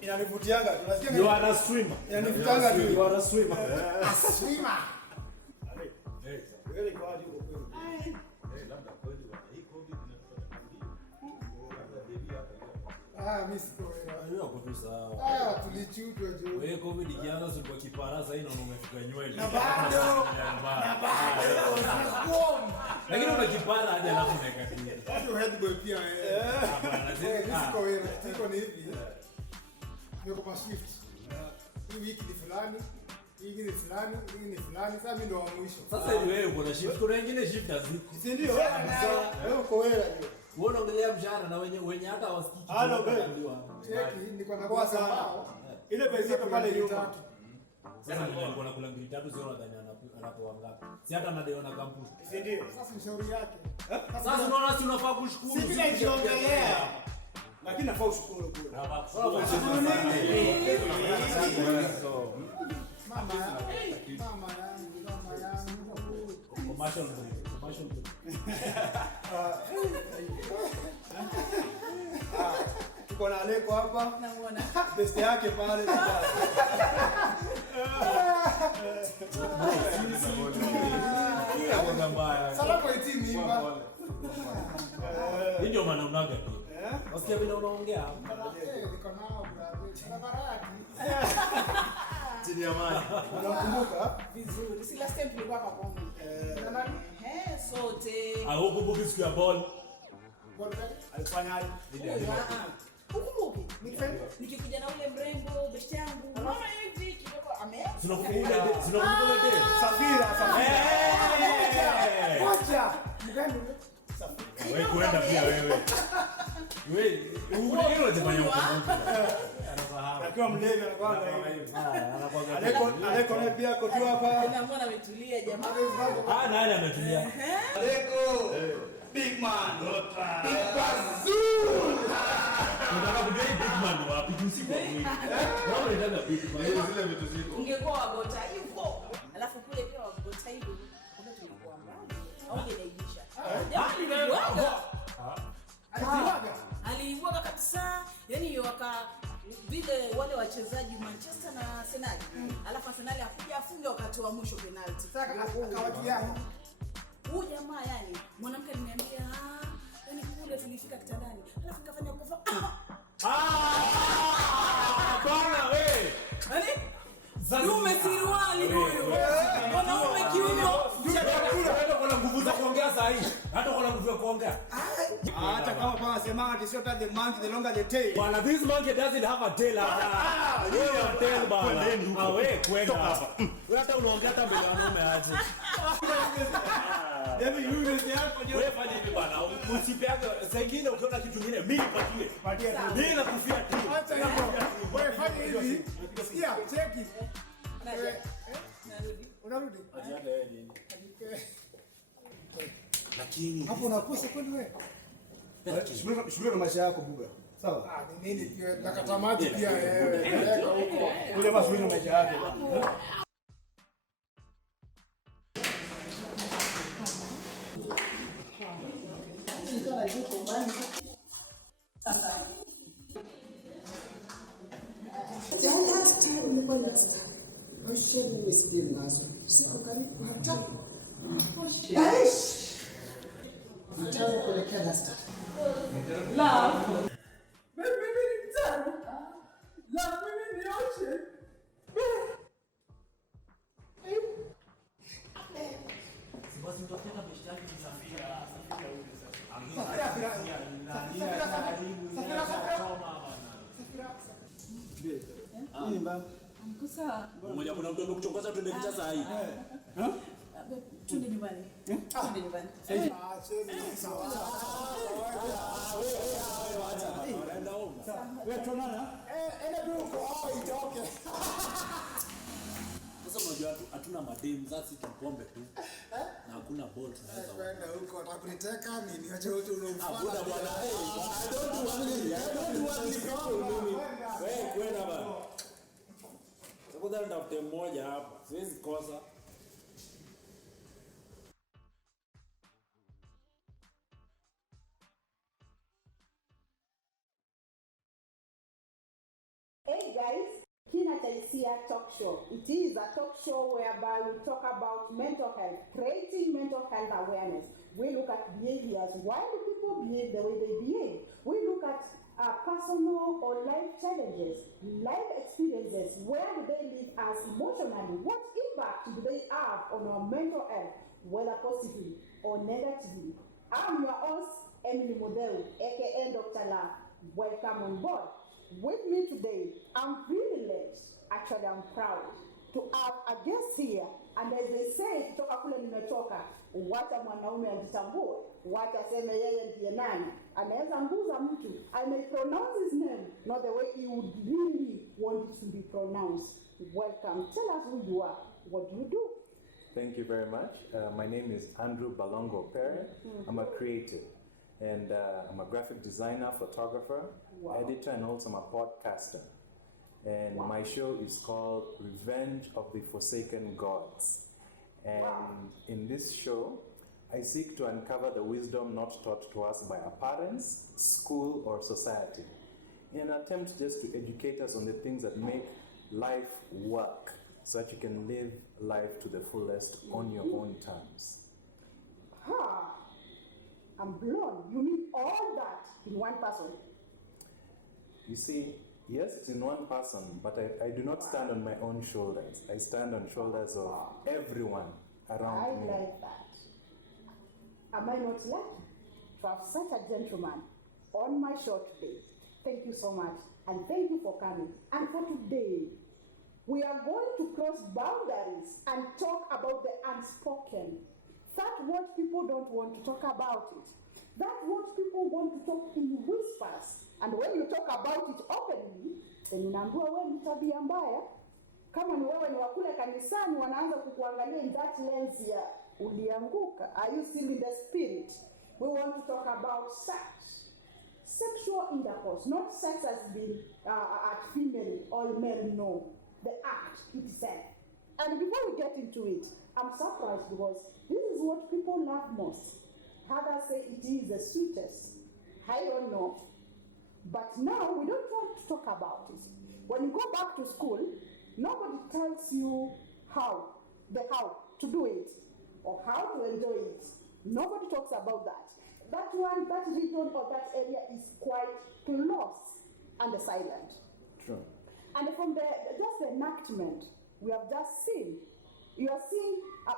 Inanivutianga, tunasikia you are a swimmer. Inanivutianga tu. You are a swimmer. A swimmer. Wewe kwa hiyo kweli. Labda kweli hii COVID Mimi siko wewe. Hiyo kwa tu sawa. Tulichutwa jo. Wewe COVID ikianza sio kipara sasa ina umefika nywele. Na bado. Lakini una kipara hadi alafu unaweka kile. Hiyo head boy pia wewe. Hapana, siko wewe. Siko ni hivi. Niko kwa shift. Hii wiki ni fulani. Hii ni fulani, hii ni fulani. Sasa mimi ndo wa mwisho. Sasa hivi wewe uko na shift. Kuna wengine shift haziko. Si ndio? Wewe uko wewe hiyo. Wewe unaongelea mshahara na wenye hata hawasikiki. Cheki niko na kwa sababu ile pesa iko pale nyuma. Sasa ndio nakula 2-3 zero ndani anapoa ngapi? Si hata anadaiwa na kampuni. Si ndio? Sasa ni shauri yake. Sasa unaona si unafaa kushukuru. Si kila ikiongelea. Lakini nafaa ushukuru kule. Mama yangu. Commercial. Tuko na Aleko hapa. Namuona. Best yake pale. Sasa kwa timu imba. Ndio maana unaga tu. Wasikia vile unaongea. Niko nao brother. Baraka. Chini ya maji. Unakumbuka? Vizuri. Si last time tulikuwa hapa kwa mimi. Na nani? Sote. Hukumbuki siku ya ball. Alifanyaje? Ukumbuki? Nikikuja na ule mrembo besti yangu. Mama hivi kidogo Tunakumbuka ile Safira. Ngoja. Mgani? Safira. Wewe kwenda pia wewe. Wewe unajifanya ukumbuka. Anafahamu. Akiwa mlevi anakuwa hivi. Aleko naye pia ako tu hapa. Mbona ametulia jamaa? Nani ametulia? Aleko. Big man. Big bazoo. Unataka kujua big man wapi? Usiku mwingi. Wewe unataka big man. Zile vitu ziko. Ungekuwa wagota hivyo. Alafu kule pia wagota hivyo. Kama tulikuwa mbali. Au inaibisha. Aliibuka kabisa. Yaani vile wale wachezaji Manchester na Arsenal. Alafu Arsenal akuja afunge wakati wa mwisho penalty. Sasa akawatia huyu jamaa yani mwanamke aliniambia yani kule tulifika kitandani. Alafu nikafanya kufa. Bana wewe. Yaani Zalume siriwali huyo. Mwanaume kiuno. Hata kuna nguvu za kuongea saa hii. Hata kuna nguvu ya kuongea. Hata kama kwa sema ati sio the monkey the longer the tail. Bwana, this monkey doesn't have a tail. Wewe ya tail bana. Wewe kwenda hapa. Wewe hata unaongea hata mbele ya wanaume aje. Yaani yule yako wewe fanya hivi bana. Usipeage zingine ukiona kitu kingine mimi patie. Mimi nakufia tu. Acha hapo. Wewe fanya hivi. Sikia, cheki. Unarudi? Ajiaga yeye nini? Lakini hapo unakosa kweli wewe. Shule na maisha yako buga. Sawa? Ni nini pia nakata maji pia peleka huko. Ule maswali na maisha yake bwana. Siku karibu hata. Mtaani kuelekea Dasta. Love. Mimi ni mtaani. Love mimi ni ocean. basi mtafika beshte yake Safira. Mko sawa? Mmoja kuna mtu amekuchongoza twende vita saa hii. Twende nyumbani. Twende nyumbani. Wewe tunaona? Sasa unajua hatuna madem, sasa tupombe tu. Na hakuna ball tunaweza. Kwenda huko atakuniteka nini? Acha wote unaofanya. Bwana bwana, I don't want mimi. Wewe kwenda bwana. Sababu ndafute mmoja hapa. Siwezi kosa. Hey guys, Kina Chaisia Talk Show. It is a talk show whereby we talk about mental health, creating mental health awareness. We look at behaviors. Why do people behave the way they behave? We look at personal or life challenges, life experiences. Where do they leave us emotionally? What impact do they have on our mental health, whether positively or negatively? I'm your host, Emily Model, aka Dr. La. Welcome on board. With me today, I'm privileged, actually I'm proud, to have a guest here. And as they say, kutoka kule nimetoka, wacha mwanaume ajitambue, wacha aseme yeye ndiye nani. Anaweza nguza mtu. I may pronounce his name, not the way he would really want it to be pronounced. Welcome. Tell us who you are. What do you do? Thank you very much. My name is Andrew Balongo Perry. I'm a creative, and I'm a graphic designer, photographer, editor, and also I'm a podcaster. And my show is called Revenge of the Forsaken Gods. And in this show, I seek to uncover the wisdom not taught to us by our parents, school, or society, in an attempt just to educate us on the things that make life work, so that you can live life to the fullest on your own terms. Ha! I'm blown. You mean all that in one person? You see, yes, it's in one person, but I do not stand on my own shoulders. I stand on shoulders of everyone around I me. like that. Am I not lucky to have such a gentleman on my show today? Thank you so much, and thank you for coming. And for today, we are going to cross boundaries and talk about the unspoken. That's what people don't want to talk about it. That's what people want to talk in whispers. And when you talk about it openly, then unaambiwa wewe ni tabia mbaya. Kama ni wewe ni wakule kanisani wanaanza kukuangalia in that lens ya ulianguka. Are you still in the spirit? We want to talk about sex. Sexual intercourse, not sex as being at female or male, no. The act itself. And before we get into it, I'm surprised because this is what people love most. Others say it is the sweetest. I don't know. But now we don't want to talk about it. When you go back to school, nobody tells you how to do it or how to enjoy it. Nobody talks about that. That region or that area is quite close and silent. True. And from just the enactment we have just seen, you are seeing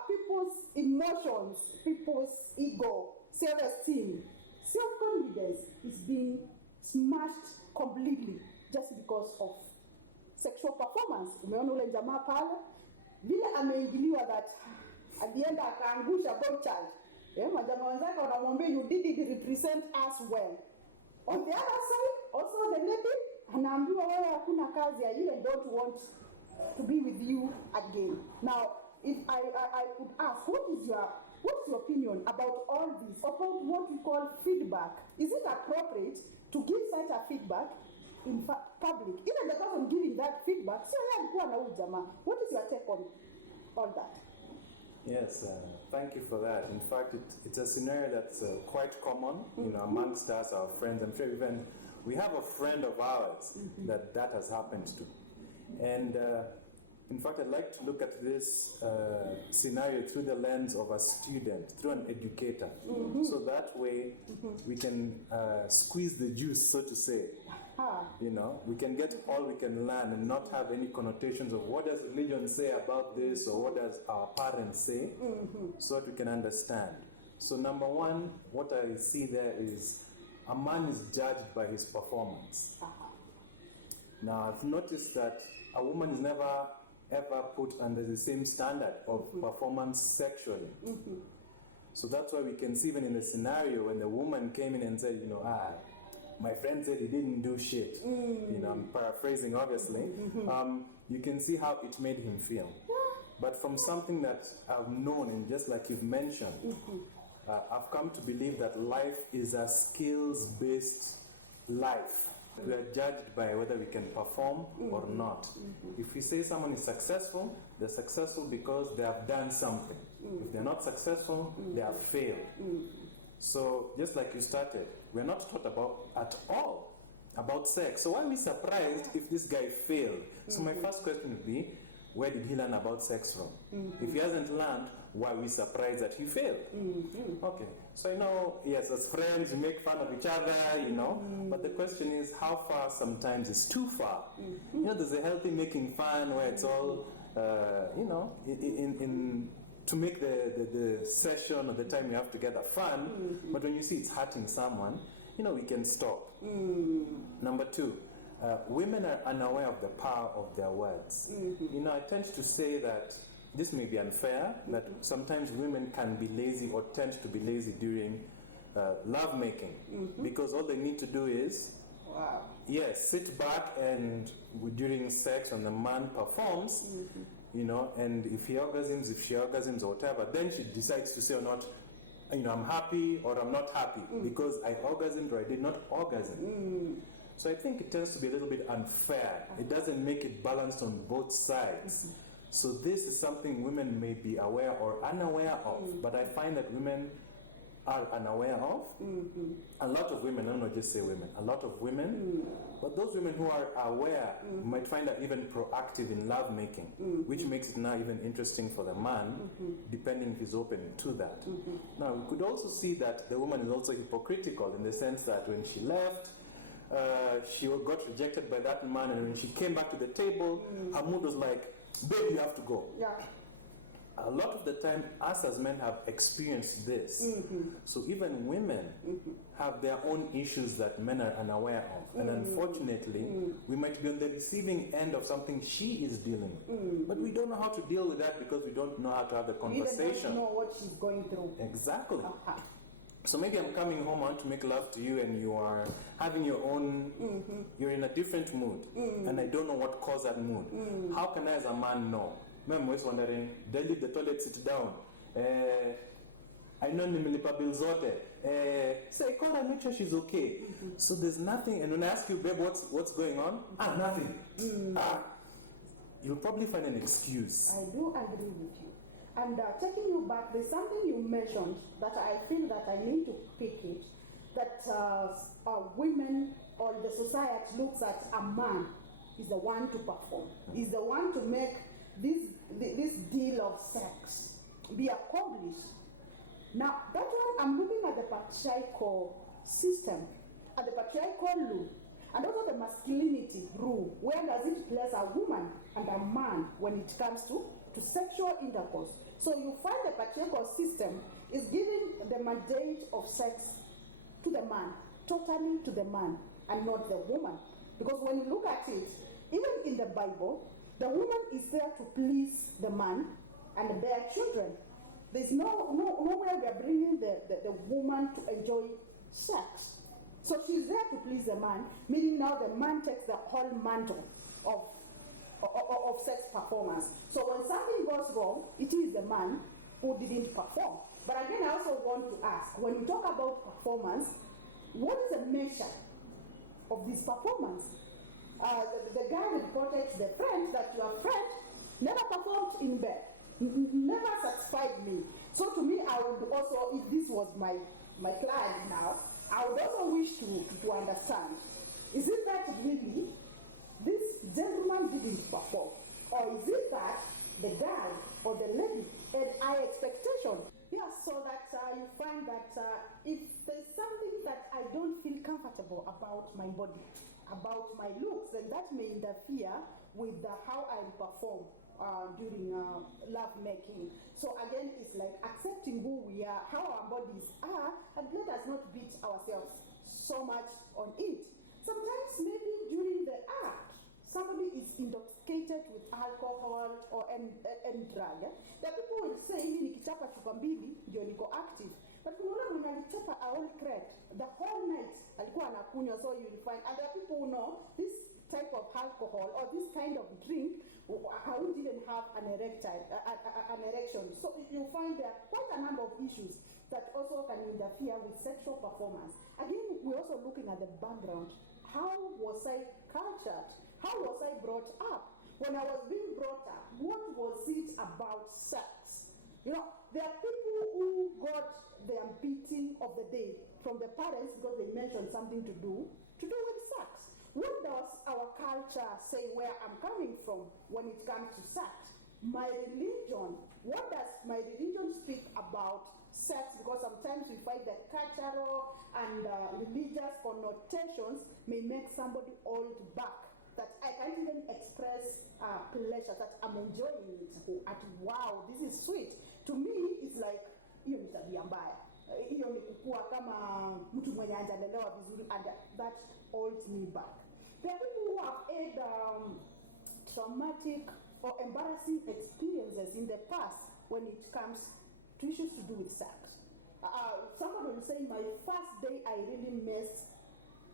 people's emotions, people's ego, self-esteem, self-confidence is being smashed completely just because of sexual performance. Umeona ule jamaa pale vile ameingiliwa that alienda akaangusha child. Majamaa wenzake wanamwambia you didn't represent us well. On the other side, also the lady anaambiwa wewe hakuna kazi ya ile, don't want to be with you again. Now, if I could ask, what's your opinion about all this, about what we call feedback? Is it appropriate to give such a feedback in public? Even the person giving that feedback, so alikuwa na huyu jamaa. What is your take on that? Yes, thank you for that. In fact, it's a scenario that's quite common, amongst us, our friends. I'm sure even we have a friend of ours that has happened to. And in fact, I'd like to look at this scenario through the lens of a student, through an educator. So that way we can squeeze the juice, so to say. We can get all we can learn and not have any connotations of what does religion say about this or what does our parents say, so that we can understand. So number one, what I see there is a man is judged by his performance. Now, I've noticed that a woman is never ever put under the same standard of performance sexually. So that's why we can see even in the scenario when the woman came in and said, my friend said he didn't do shit. I'm paraphrasing, obviously. You can see how it made him feel. But from something that I've known, and just like you've mentioned, I've come to believe that life is a skills-based life. We are judged by whether we can perform or not. If we say someone is successful, they're successful because they have done something. If they're not successful, they have failed. So, just like you started, we're not taught at all about sex. So why are we surprised if this guy failed? So my first question would be, where did he learn about sex from? If he hasn't learned, why are we surprised that he failed? Okay, so yes, as friends, we make fun of each other, but the question is, how far sometimes is too far? There's a healthy making fun where it's all, to make the session or the time you have together fun, but when you see it's hurting someone, we can stop. Number two, women are unaware of the power of their words. I tend to say that this may be unfair, that sometimes women can be lazy or tend to be lazy during love making, because all they need to do is sit back and during sex when the man performs, and if he orgasms, if she orgasms or whatever, then she decides to say or not, I'm happy or I'm not happy because I orgasmed or I did not orgasm. So I think it tends to be a little bit unfair. It doesn't make it balanced on both sides. So this is something women may be aware or unaware of, but I find that women are unaware of. A lot of women, I don't know, just say women, a lot of women, but those women who are aware might find that even proactive in love making, which makes it now even interesting for the man, depending if he's open to that. Now, we could also see that the woman is also hypocritical in the sense that when she left, she got rejected by that man, and when she came back to the table, her mood was like, babe, you have to go. A lot of the time, us as men have experienced this. So even women have their own issues that men are unaware of. And unfortunately, we might be on the receiving end of something she is dealing with. But we don't know how to deal with that because we don't know how to have the conversation. We don't know what she's going through. Exactly. So maybe I'm coming home, I want to make love to you, and you are having your own, you're in a different mood, and I don't know what caused that mood. How can I as a man know? I'm always wondering, did I leave the toilet, sit down? I know nimelipa bill zote. So I call her, make sure she's okay. So there's nothing, and when I ask you, babe, what's going on? Nothing. You'll probably find an excuse. I do agree with you. And taking you back, there's something you mentioned that I feel that I need to pick it, that women or the society looks at a man is the one to perform, is the one to make this deal of sex be accomplished. Now, that one, I'm looking at the patriarchal system, at the patriarchal rule, and also the masculinity rule. Where does it place a woman and a man when it comes to sexual intercourse? So you find the patriarchal system is giving the mandate of sex to the man, totally to the man, and not the woman. Because when you look at it, even in the Bible, the woman is there to please the man and their children. There's nowhere we are bringing the woman to enjoy sex. So she's there to please the man, meaning now the man takes the whole mantle of sex performance. So when something goes wrong, it is the man who didn't perform. But again, I also want to ask, when you talk about performance, what is the measure of this performance? The guy reported to the friend that your friend never performed in bed, never satisfied me. So to me, I would also, if this was my client now, I would also wish to understand, is it that really this gentleman didn't perform? Or is it that the guy or the lady had high expectation? Yeah, so that you find that if there's something that I don't feel comfortable about my body, about my looks, then that may interfere with how I perform during love making. So again, it's like accepting who we are, how our bodies are, and let us not beat ourselves so much on it. Sometimes maybe during the act, somebody is intoxicated with alcohol or any drug, the people will say, hii nikichapa chupa mbili ndio niko active. But kuna ule mwenye alichapa a whole crate, the whole night alikuwa anakunywa, so you will find, and there are people who know this type of alcohol or this kind of drink, I wouldn't even have an erection. So you find there are quite a number of issues that also can interfere with sexual performance. Again, we're also looking at the background. How was I cultured? How was I brought up? When I was being brought up, what was it about sex? You know, there are people who got their beating of the day from the parents because they mentioned something to do with sex. What does our culture say where I'm coming from when it comes to sex? My religion, what does my religion speak about sex? Because sometimes we find that cultural and religious connotations may make somebody hold back, that I can't even express pleasure, that I'm enjoying it, at wow, this is sweet. To me, it's like, hiyo ni tabia mbaya. Hiyo ni kukua kama mtu mwenye hajalelewa vizuri, and that holds me back. There are people who have had traumatic or embarrassing experiences in the past when it comes to issues to do with sex. Someone will say, my first day I really messed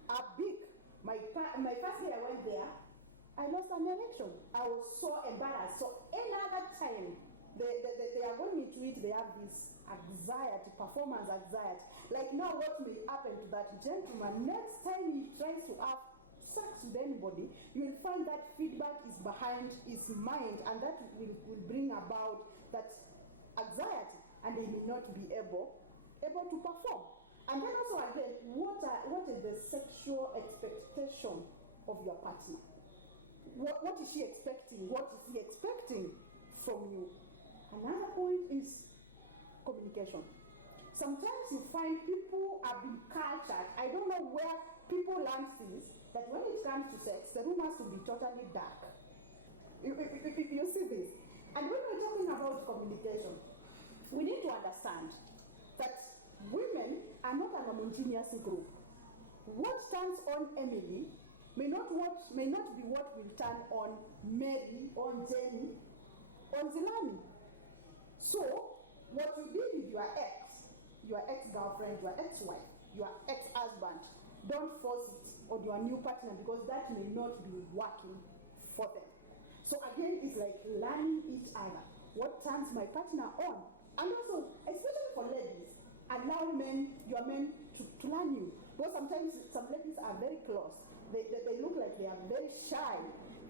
up big. My first day I went there, I lost an erection. I was so embarrassed. So any other time they are going into it, they have this anxiety, performance anxiety. Like now what may happen to that gentleman, next time he tries to have sex with anybody, you will find that feedback is behind his mind, and that will bring about that anxiety, and he may not be able to perform. And then also again, what is the sexual expectation of your partner? What is she expecting? What is he expecting from you? Another point is communication. Sometimes you find people are being cultured. I don't know where people learn this, that when it comes to sex, the room has to be totally dark. You see this? And when we're talking about communication, we need to understand that women are not an homogeneous group. What turns on Emily may not be what will turn on Mary, on Jenny, on Zilani. So, what you did with your ex-girlfriend, your ex-wife, your ex-husband, don't force it on your new partner, because that may not be working for them. So again, it's like learning each other. What turns my partner on? And also, especially for ladies, allow your men to learn you. Because sometimes some ladies are very close. They look like they are very shy.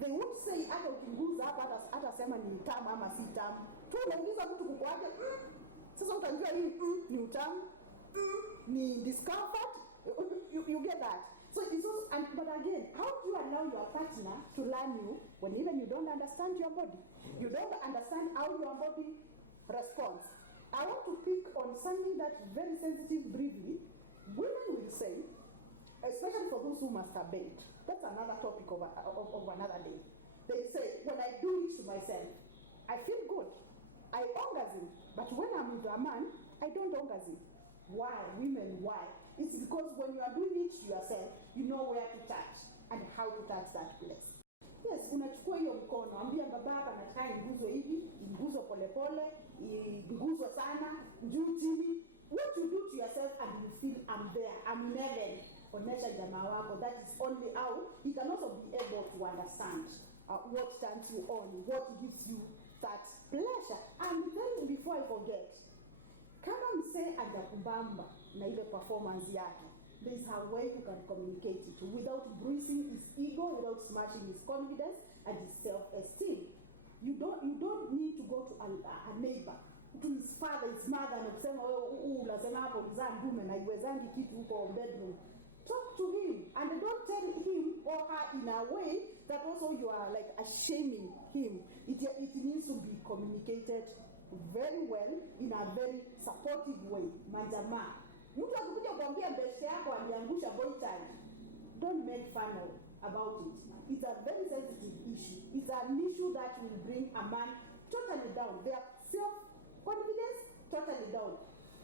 They won't say hata ukiguza hata sema ni tamu ama si tamu. Tu unauliza mtu kukuaje, sasa utajua hii ni utamu, ni discomfort. You get that. So it's also, but again, how do you allow your partner to learn you when even you don't understand your body? You don't understand how your body responds. I want to pick on something that's very sensitive briefly. Women will say, especially for those who masturbate, that's another topic of another day. They say, when I do it to myself, I feel good. I orgasm. But when I'm with a man, I don't orgasm. Why? Women, why? It's because when you are doing it to yourself, you know where to touch and how to touch that place. Yes, unachukua hiyo mkono, ambia baba nataka inguzwe hivi, inguzwe polepole, inguzwe sana, juu chini. What you do to yourself and you feel I'm there, I'm in heaven. Onesha jamaa wako. That is only how he can also be able to understand what turns you on, what gives you that pleasure. And then before I forget, kama msee hajakubamba na ile performance yake, there is a way you can communicate it without bruising his ego, without smashing his confidence and his self-esteem. You don't need to go to a neighbor, to his father, his mother, and kusema lazima hapo mzaa ndume na iwezangi kitu huko bedroom. Talk to him, and don't tell him or her in a way that also you are like shaming him. It needs to be communicated very well in a very supportive way. Majamaa, mtu akikuja kuambia mbele yako aliangusha boy child, don't make fun about it. It's a very sensitive issue. It's an issue that will bring a man totally down. Their self-confidence totally down.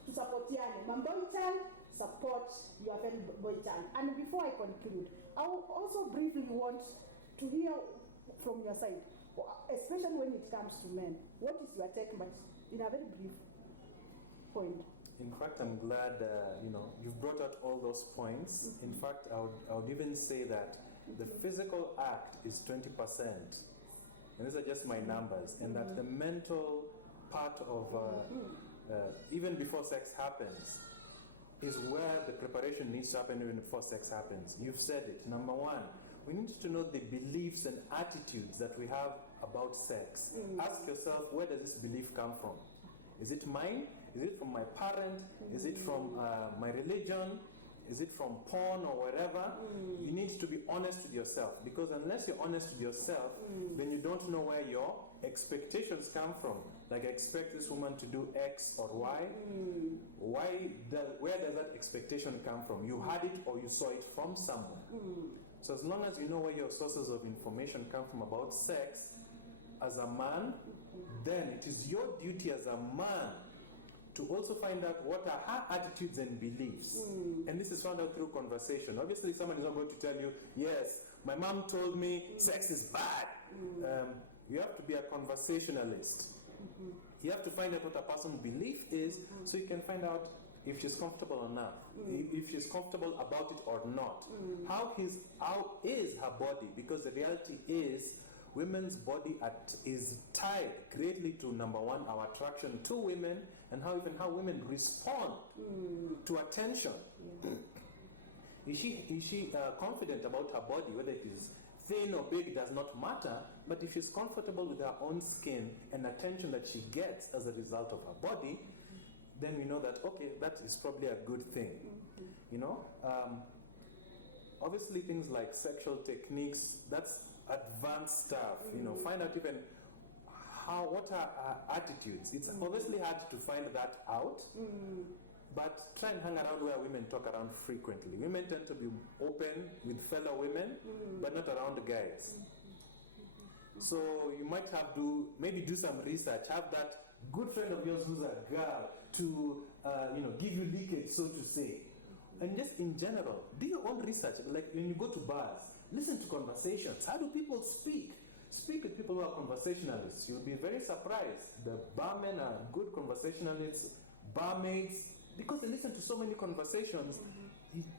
To support my boy child, support your fellow boy child. And before I conclude, I will also briefly want to hear from your side, especially when it comes to men? What is your take, but in a very brief point? In fact, I'm glad you've brought out all those points. In fact, I would even say that the physical act is 20%, and these are just my numbers, and that the mental part of even before sex happens is where the preparation needs to happen even before sex happens. You've said it. Number one, we need to know the beliefs and attitudes that we have about sex. Ask yourself, where does this belief come from? Is it mine? Is it from my parent? Is it from my religion? Is it from porn or wherever? You need to be honest with yourself, because unless you're honest with yourself, then you don't know where your expectations come from. Like, I expect this woman to do X or Y. Where does that expectation come from? You had it or you saw it from someone. So as long as you know where your sources of information come from about sex as a man, then it is your duty as a man to also find out what are her attitudes and beliefs. And this is found out through conversation. Obviously, someone is not going to tell you, yes, my mom told me sex is bad. You have to be a conversationalist. You have to find out what a person's belief is, so you can find out if she's comfortable or not, if she's comfortable about it or not. How is her body? Because the reality is, women's body is tied greatly to, number one, our attraction to women, and how women respond to attention. Is she confident about her body? Whether it is thin or big does not matter, but if she's comfortable with her own skin and attention that she gets as a result of her body, then we know that, okay, that is probably a good thing. Obviously things like sexual techniques, that's advanced stuff. Find out even what are her attitudes. It's obviously hard to find that out, but try and hang around where women talk around frequently. Women tend to be open with fellow women, but not around guys. So you might have to maybe do some research. Have that good friend of yours who's a girl to give you leakage, so to say. And just in general, do your own research. Like when you go to bars, listen to conversations. How do people speak? Speak with people who are conversationalists. You'll be very surprised. The barmen are good conversationalists, barmaids, because they listen to so many conversations,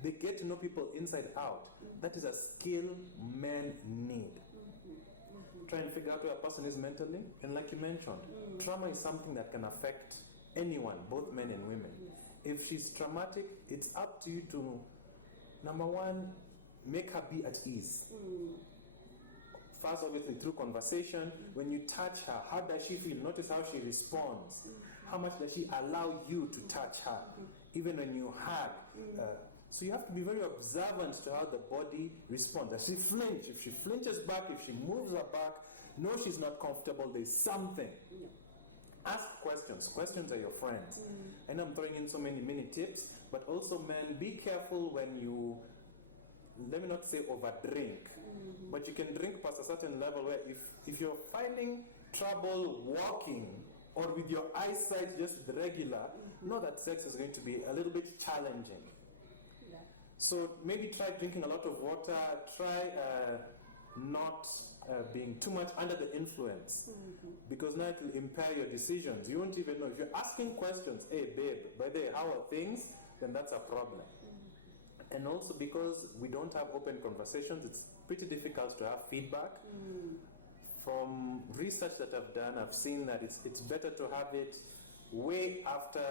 they get to know people inside out. That is a skill men need. Try and figure out where a person is mentally. And like you mentioned, trauma is something that can affect anyone, both men and women. If she's traumatic, it's up to you to, number one, make her be at ease. First, obviously, through conversation. When you touch her, how does she feel? Notice how she responds. How much does she allow you to touch her? Even when you hug. So you have to be very observant to how the body responds. Does she flinch? If she flinches back, if she moves her back, no, she's not comfortable, there's something. Ask questions. Questions are your friends. And I'm throwing in so many tips, but also, men, be careful when you, let me not say overdrink, but you can drink past a certain level where if you're finding trouble walking or with your eyesight just regular, know that sex is going to be a little bit challenging. So maybe try drinking a lot of water, try not being too much under the influence, because now it will impair your decisions. You won't even know. If you're asking questions, hey babe, by the way, how are things? Then that's a problem. And also because we don't have open conversations, it's pretty difficult to have feedback. From research that I've done, I've seen that it's better to have it way after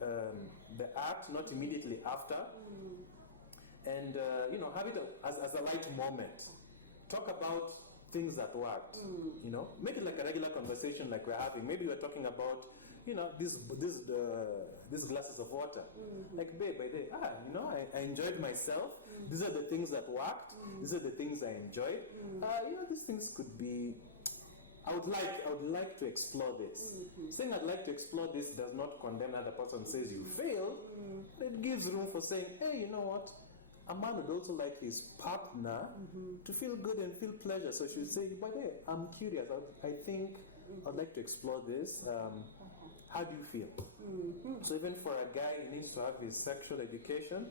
the act, not immediately after. And have it as a light moment. Talk about things that worked. Make it like a regular conversation like we're having. Maybe we're talking about these glasses of water. Like, babe, by day, I enjoyed myself. These are the things that worked. These are the things I enjoyed. These things could be. I would like to explore this. Saying I'd like to explore this does not condemn another person says you failed. It gives room for saying, hey, you know what? A man would also like his partner to feel good and feel pleasure. So she would say, by the way, I'm curious. I think I'd like to explore this. How do you feel? So even for a guy, he needs to have his sexual education.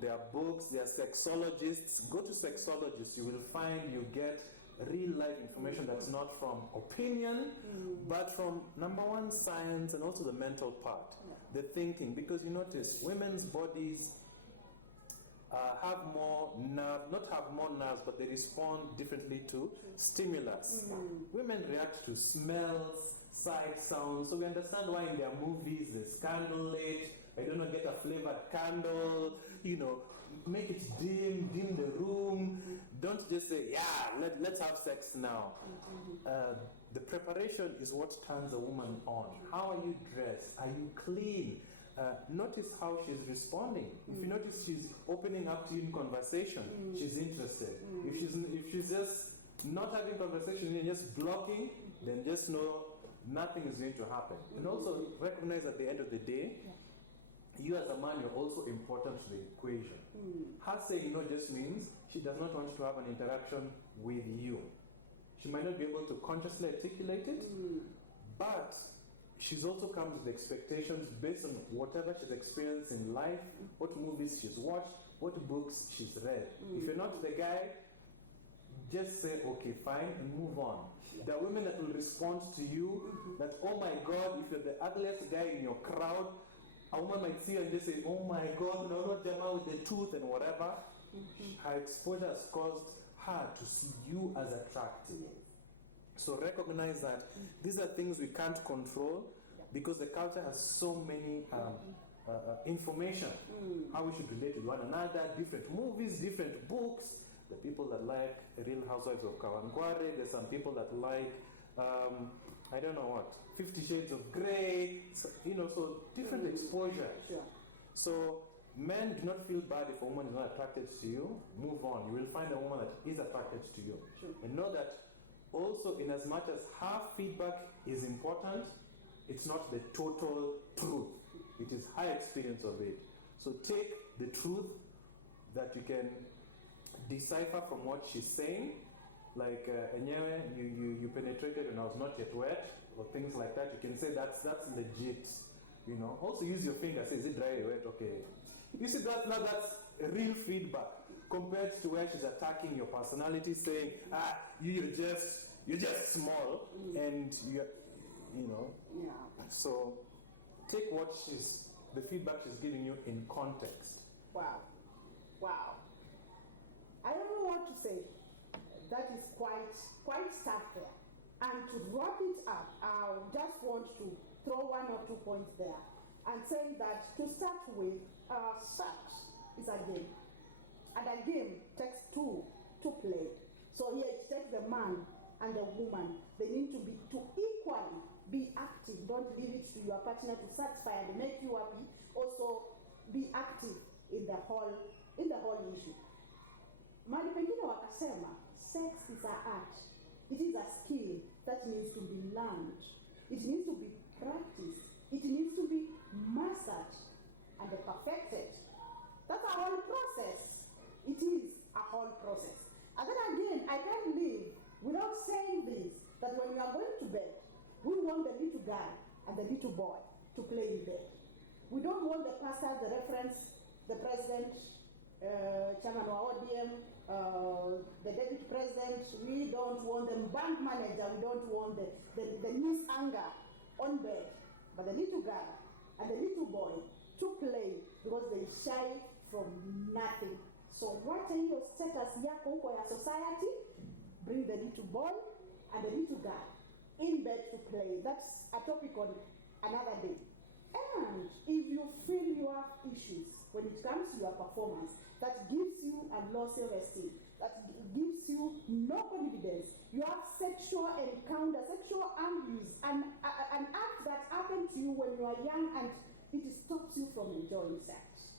There are books, there are sexologists. Go to sexologists. You will find you get real life information that's not from opinion, but from number one, science, and also the mental part, the thinking. Because you notice women's bodies have more nerve, not have more nerves, but they respond differently to stimulus. Women react to smells, sight, sounds. So we understand why in their movies there's candlelit. I don't know, get a flavored candle, make it dim the room. Don't just say, let's have sex now. The preparation is what turns a woman on. How are you dressed? Are you clean? Notice how she's responding. If you notice she's opening up to you in conversation, she's interested. If she's just not having conversation and just blocking, then just know nothing is going to happen. And also recognize at the end of the day, you as a man, you're also important to the equation. Her saying no just means she does not want to have an interaction with you. She might not be able to consciously articulate it, but she's also comes with expectations based on whatever she's experienced in life, what movies she's watched, what books she's read. If you're not the guy, just say, okay, fine, and move on. There are women that will respond to you that, oh my God, if you're the ugliest guy in your crowd, a woman might see you and just say, oh my God, no, not Jama with the tooth and whatever. Her exposure has caused her to see you as attractive. So recognize that these are things we can't control because the culture has so many information. How we should relate to one another, different movies, different books. The people that like Real Housewives of Kawangware, there's some people that like, I don't know what, 50 Shades of Grey, so different exposure. So men do not feel bad if a woman is not attracted to you. Move on. You will find a woman that is attracted to you. And know that also, in as much as her feedback is important, it's not the total truth. It is her experience of it. So take the truth that you can decipher from what she's saying, like enyewe, you penetrated when I was not yet wet, or things like that. You can say that's legit. Also use your finger. Say, is it dry or wet? Okay. You see that's real feedback compared to where she's attacking your personality, saying, you're just small, and So take the feedback she's giving you in context. Wow. I don't know what to say. That is quite tough there. And to wrap it up, I just want to throw one or 2 points there and saying that to start with, sex is a game. And a game takes two to play. So here it takes the man and the woman. They need to equally be active. Don't leave it to your partner to satisfy and make you happy. Also be active in the whole issue. Mahali pengine wakasema, sex is an art. It is a skill that needs to be learned. It needs to be practiced. It needs to be mastered and perfected. That's a whole process. It is a whole process. And then again, I can't live without saying this, that when we are going to bed, we want the little girl and the little boy to play in bed. We don't want the pastor, the reference, the president, chairman of ODM, the deputy president. We don't want the bank manager. We don't want the Miss Anger on bed. But the little girl and the little boy to play because they shy from nothing. So what are your status yako huko ya society? Bring the little boy and the little girl in bed to play. That's a topic on another day. And if you feel you have issues when it comes to your performance, that gives you a low self-esteem, that gives you no confidence, you have sexual encounter, sexual abuse, an act that happened to you when you are young and it stops you from enjoying sex.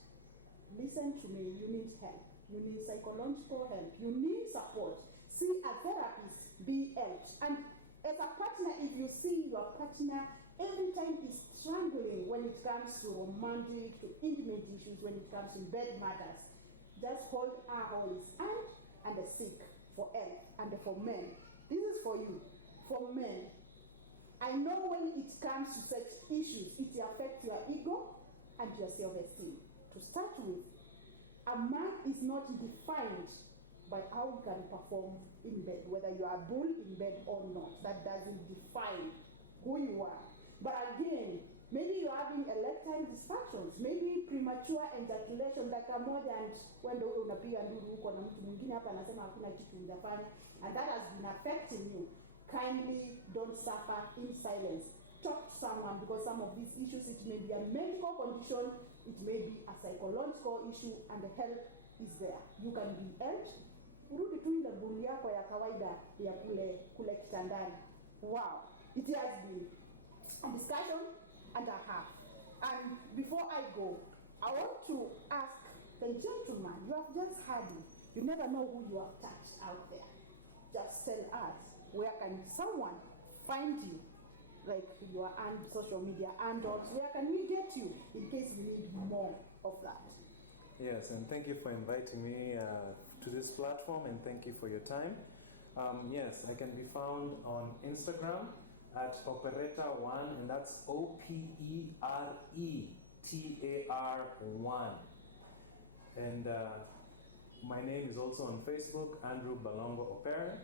Listen to me, you need help. You need psychological help. You need support. See a therapist, be helped. And as a partner, if you see your partner every time is struggling when it comes to romantic, to intimate issues, when it comes to bed matters, just hold our hands and seek for help. And for men, this is for you. For men, I know when it comes to such issues, it affects your ego and your self-esteem. To start with, a man is not defined by how you can perform in bed, whether you are a bull in bed or not. That doesn't define who you are. But again, maybe you're having erectile dysfunctions, maybe premature ejaculation, dakika moja and when unapiga nduru huko na mtu mwingine hapa anasema hakuna kitu unafanya, and that has been affecting you. Kindly don't suffer in silence. Talk to someone, because some of these issues, it may be a medical condition, it may be a psychological issue, and the help is there. You can be helped. Urudi tu ile buli yako ya kawaida ya kule kitandani. Wow, it has been a discussion and a half. And before I go, I want to ask the gentleman, you have just heard him. You never know who you have touched out there. Just tell us, where can someone find you? Like your social media handles, where can we get you in case we need more of that? Yes, and thank you for inviting me to this platform, and thank you for your time. Yes, I can be found on Instagram at Operator1, and that's OPERETAR1. And my name is also on Facebook, Andrew Balongo Opere.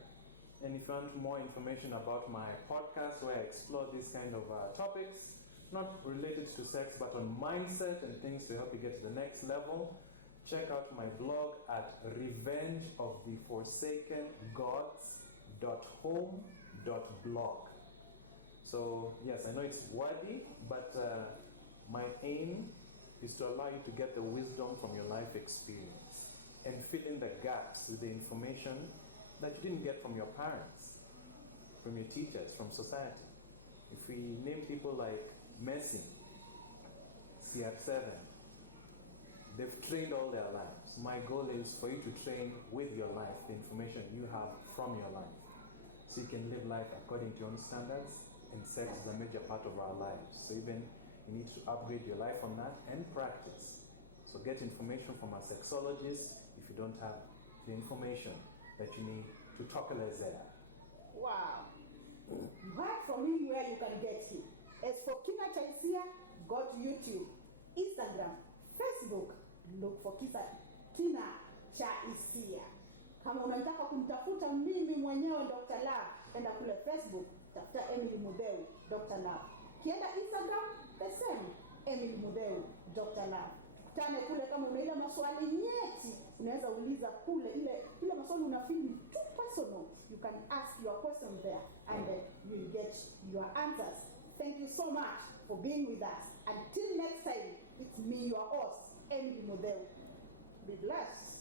And if you want more information about my podcast, where I explore these kind of topics, not related to sex, but on mindset and things to help you get to the next level, check out my blog at revengeoftheforsakengods.home.blog. So yes, I know it's wordy, but my aim is to allow you to get the wisdom from your life experience and fill in the gaps with the information that you didn't get from your parents, from your teachers, from society. If we name people like Messi, CR7, they've trained all their lives. My goal is for you to train with your life the information you have from your life, so you can live life according to your own standards, and sex is a major part of our lives. So even you need to upgrade your life on that and practice. So get information from a sexologist if you don't have the information that you need to tokeleze. Wow. You heard from him where you can get him. As for Kina Chaisia, go to YouTube, Instagram, Facebook, look for Kina Chaisia. Kama unataka kumtafuta mimi mwenyewe Dr. Love, enda kule Facebook, tafuta Emily Mutheu, Dr. Love. Kienda Instagram, the same, Emily Mutheu, Dr. Love. Tane kule kama una ile maswali nyeti, unaweza uliza kule ile maswali unafeel too personal. You can ask your question there and you'll get your answers. Thank you so much for being with us. Until next time, it's me, your host, Emily Mutheu. Be blessed.